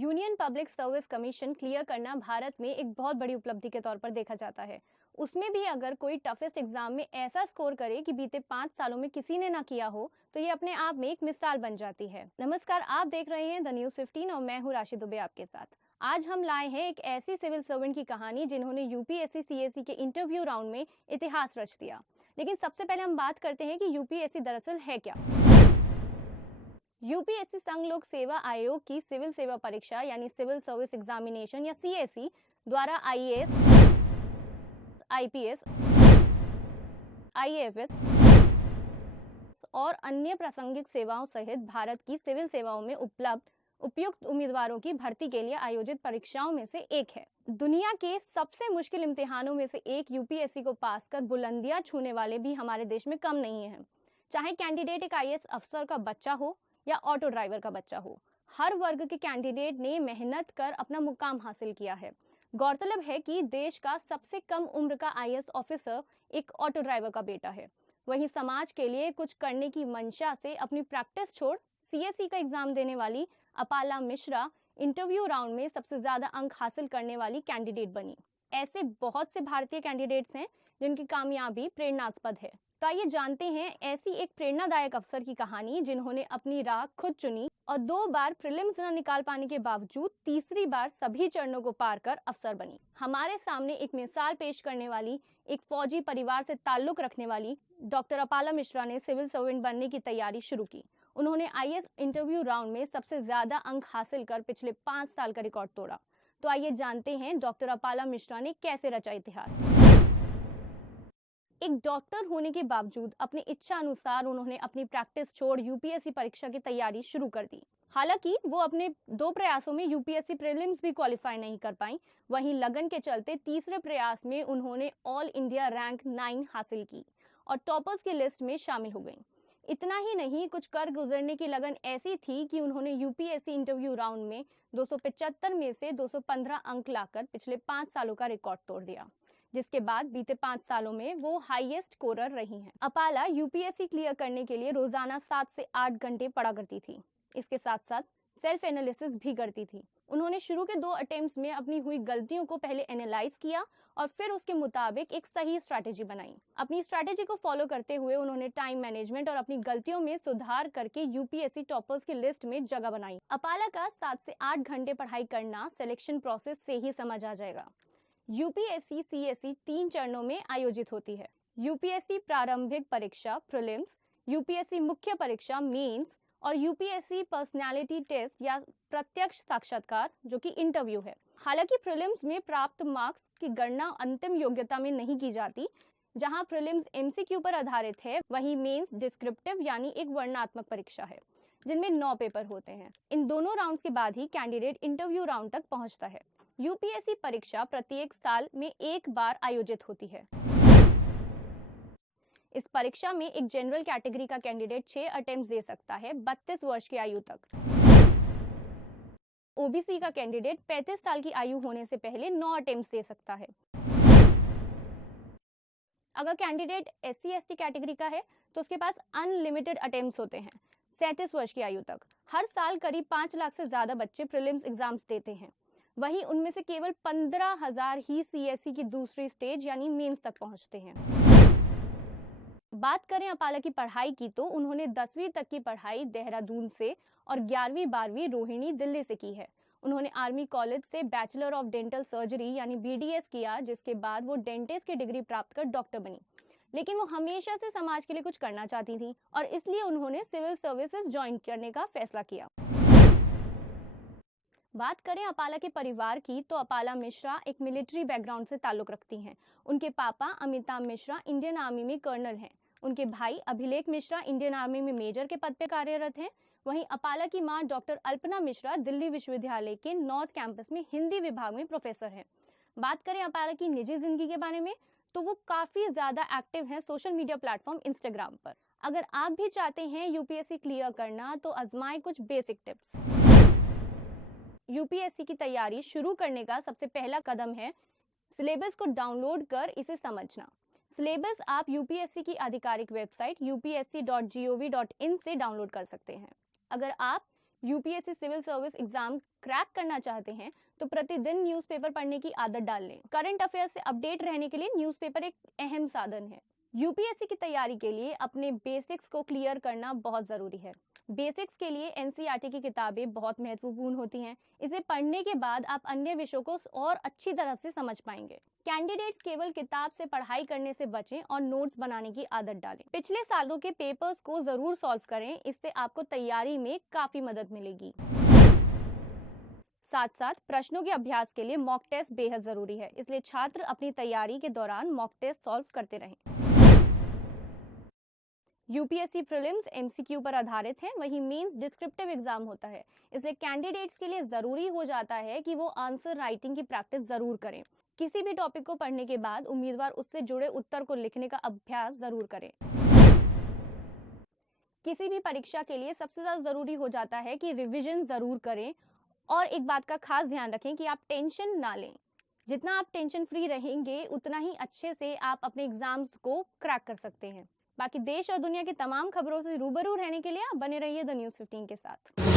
Union public service commission clear करना भारत में एक बहुत बड़ी उपलब्धि के तौर पर देखा जाता है। उसमें भी अगर कोई टफेस्ट एग्जाम में ऐसा स्कोर करे कि बीते 5 सालों में किसी ने ना किया हो, तो ये अपने आप में एक मिसाल बन जाती है। नमस्कार, आप देख रहे हैं द न्यूज़ 15 और मैं हूँ राशि दुबे आपके साथ। आज हम लाए हैं एक ऐसी सिविल सर्वेंट की कहानी जिन्होंने यूपीएससी सीएससी के इंटरव्यू राउंड में इतिहास रच दिया। लेकिन सबसे पहले हम बात करते हैं कि यूपीएससी दरअसल है क्या। यूपीएससी संघ लोक सेवा आयोग की सिविल सेवा परीक्षा यानी सिविल सर्विस एग्जामिनेशन या सीएससी द्वारा आईएएस, आईपीएस, आईएफएस और अन्य प्रासंगिक सेवाओं सहित भारत की सिविल सेवाओं में उपलब्ध उपयुक्त उम्मीदवारों की भर्ती के लिए आयोजित परीक्षाओं में से एक है। दुनिया के सबसे मुश्किल इम्तिहानों में से एक यूपीएससी को पास कर बुलंदियां छूने वाले भी हमारे देश में कम नहीं हैं। चाहे कैंडिडेट एक आईएएस अफसर का बच्चा हो या ऑटो ड्राइवर का बच्चा हो, हर वर्ग के कैंडिडेट ने मेहनत कर अपना मुकाम हासिल किया है। गौरतलब है कि देश का सबसे कम उम्र का आईएएस ऑफिसर एक ऑटो ड्राइवर का बेटा है। वहीं समाज के लिए कुछ करने की मंशा से अपनी प्रैक्टिस छोड़ सीएससी का एग्जाम देने वाली अपाला मिश्रा इंटरव्यू राउंड में सबसे ज्यादा अंक हासिल करने वाली कैंडिडेट बनी। ऐसे बहुत से भारतीय कैंडिडेट्स हैं जिनकी कामयाबी प्रेरणास्पद है। तो आइए जानते हैं ऐसी एक प्रेरणादायक अफसर की कहानी जिन्होंने अपनी राह खुद चुनी और 2 बार प्रीलिम्स न निकाल पाने के बावजूद तीसरी बार सभी चरणों को पार कर अफसर बनी। हमारे सामने एक मिसाल पेश करने वाली एक फौजी परिवार से ताल्लुक रखने वाली डॉक्टर अपाला मिश्रा ने सिविल सर्वेंट बनने की तैयारी शुरू की। उन्होंने आईएएस इंटरव्यू राउंड में सबसे ज्यादा अंक हासिल कर पिछले 5 साल का रिकॉर्ड तोड़ा। तो आइए जानते हैं डॉक्टर अपाला मिश्रा ने कैसे रचा इतिहास। एक डॉक्टर होने के बावजूद अपनी इच्छा अनुसार उन्होंने अपनी प्रैक्टिस छोड़ यूपीएससी परीक्षा की तैयारी शुरू कर दी। हालांकि वो अपने 2 प्रयासों में यूपीएससी प्रीलिम्स भी क्वालिफाई नहीं कर पाई। वहीं लगन के चलते तीसरे प्रयास में उन्होंने ऑल इंडिया रैंक 9 हासिल की और टॉपर्स की लिस्ट में शामिल हो गई। इतना ही नहीं, कुछ कर गुजरने की लगन ऐसी थी कि उन्होंने यूपीएससी इंटरव्यू राउंड में 275 में से 215 अंक लाकर पिछले 5 सालों का रिकॉर्ड तोड़ दिया, जिसके बाद बीते 5 सालों में वो हाईएस्ट स्कोरर रही हैं। अपाला यूपीएससी क्लियर करने के लिए रोजाना 7 से 8 घंटे पढ़ा करती थी। इसके साथ साथ सेल्फ एनालिसिस भी करती थी। उन्होंने शुरू के 2 अटेम्प्ट्स में अपनी हुई गलतियों को पहले एनालाइज किया और फिर उसके मुताबिक एक सही स्ट्रैटेजी बनाई। अपनी स्ट्रैटेजी को फॉलो करते हुए उन्होंने टाइम मैनेजमेंट और अपनी गलतियों में सुधार करके यूपीएससी टॉपर्स की लिस्ट में जगह बनाई। अपाला का 7 से 8 घंटे पढ़ाई करना सिलेक्शन प्रोसेस से ही समझ आ जाएगा। यूपीएससी सीएससी 3 चरणों में आयोजित होती है। यूपीएससी प्रारंभिक परीक्षा प्रीलिम्स, यूपीएससी मुख्य परीक्षा मेंस और यूपीएससी पर्सनालिटी टेस्ट या प्रत्यक्ष साक्षात्कार जो कि इंटरव्यू है। हालांकि प्रीलिम्स में प्राप्त मार्क्स की गणना अंतिम योग्यता में नहीं की जाती। जहां प्रीलिम्स एमसीक्यू पर आधारित है, वहीं मेंस डिस्क्रिप्टिव यानी एक वर्णनात्मक परीक्षा है जिनमें 9 पेपर होते हैं। इन दोनों राउंड्स के बाद ही कैंडिडेट इंटरव्यू राउंड तक पहुंचता है। यूपीएससी परीक्षा प्रत्येक साल में 1 बार आयोजित होती है। इस परीक्षा में एक जनरल कैटेगरी का कैंडिडेट 6 अटेम्प्ट दे सकता है 32 वर्ष की आयु तक। ओबीसी का कैंडिडेट 35 साल की आयु होने से पहले 9 अटेम्प्ट दे सकता है। अगर कैंडिडेट एससी एसटी कैटेगरी का है तो उसके पास अनलिमिटेड अटेम्प्ट होते हैं 37 वर्ष की आयु तक। हर साल करीब 5 लाख से ज्यादा बच्चे प्रीलिम्स एग्जाम्स देते हैं। वहीं उनमें से केवल 15,000 ही सीएससी की दूसरी स्टेज यानी मेंस तक पहुंचते हैं। बात करें अपाला की पढ़ाई की तो उन्होंने 10वीं तक की पढ़ाई देहरादून से और 11वीं 12वीं रोहिणी दिल्ली से की है। उन्होंने आर्मी कॉलेज से बैचलर ऑफ डेंटल सर्जरी यानी बीडीएस किया, जिसके बाद वो डेंटिस्ट की डिग्री प्राप्त कर डॉक्टर बनी। लेकिन वो हमेशा से समाज के लिए कुछ करना चाहती थी और इसलिए उन्होंने सिविल सर्विसेज ज्वाइन करने का फैसला किया। बात करें अपाला के परिवार की तो अपाला मिश्रा एक मिलिट्री बैकग्राउंड से ताल्लुक रखती हैं। उनके पापा अमिताभ मिश्रा इंडियन आर्मी में कर्नल हैं। उनके भाई अभिलेख मिश्रा इंडियन आर्मी में मेजर के पद पर कार्यरत हैं। वहीं अपाला की मां डॉक्टर अल्पना मिश्रा दिल्ली विश्वविद्यालय के नॉर्थ कैंपस में हिंदी विभाग में प्रोफेसर हैं। बात करें अपाला की निजी जिंदगी के बारे में तो वो काफी ज्यादा एक्टिव हैं सोशल मीडिया प्लेटफॉर्म इंस्टाग्राम पर। अगर आप भी चाहते हैं यूपीएससी क्लियर करना तो आजमाएं कुछ बेसिक टिप्स। यूपीएससी की तैयारी शुरू करने का सबसे पहला कदम है सिलेबस को डाउनलोड कर इसे समझना। सिलेबस आप यूपीएससी की आधिकारिक वेबसाइट upsc.gov.in से डाउनलोड कर सकते हैं। अगर आप UPSC civil service exam crack करना चाहते हैं तो प्रतिदिन न्यूज़पेपर पढ़ने की आदत डाल लें। करंट अफेयर से अपडेट रहने के लिए न्यूज़पेपर एक अहम साधन है। यूपीएससी की तैयारी के लिए अपने बेसिक्स को क्लियर करना बहुत जरूरी है। बेसिक्स के लिए एनसीईआरटी की किताबें बहुत महत्वपूर्ण होती हैं। इसे पढ़ने के बाद आप अन्य विषयों को और अच्छी तरह से समझ पाएंगे। कैंडिडेट्स केवल किताब से पढ़ाई करने से बचें और नोट्स बनाने की आदत डालें। पिछले सालों के पेपर्स को जरूर सॉल्व करें, इससे आपको तैयारी में काफी मदद मिलेगी। साथ साथ प्रश्नों के अभ्यास के लिए मॉक टेस्ट बेहद जरूरी है, इसलिए छात्र अपनी तैयारी के दौरान मॉक टेस्ट सॉल्व करते रहें। यूपीएससी प्रीलिम्स एमसीक्यू पर आधारित है, वहीं मेंस डिस्क्रिप्टिव एग्जाम होता है, इसलिए कैंडिडेट्स के लिए जरूरी हो जाता है कि वो आंसर राइटिंग की प्रैक्टिस जरूर करें। किसी भी टॉपिक को पढ़ने के बाद उम्मीदवार उससे जुड़े उत्तर को लिखने का अभ्यास जरूर करें। किसी भी परीक्षा के लिए सबसे ज्यादा जरूरी हो जाता है कि रिवीजन जरूर करें और एक बात का खास ध्यान रखें कि आप टेंशन ना लें। जितना आप टेंशन फ्री रहेंगे उतना ही अच्छे से आप अपने एग्जाम्स को क्रैक कर सकते हैं। बाकी देश और दुनिया की तमाम खबरों से रूबरू रहने के लिए आप बने रहिए द न्यूज़ 15 के साथ।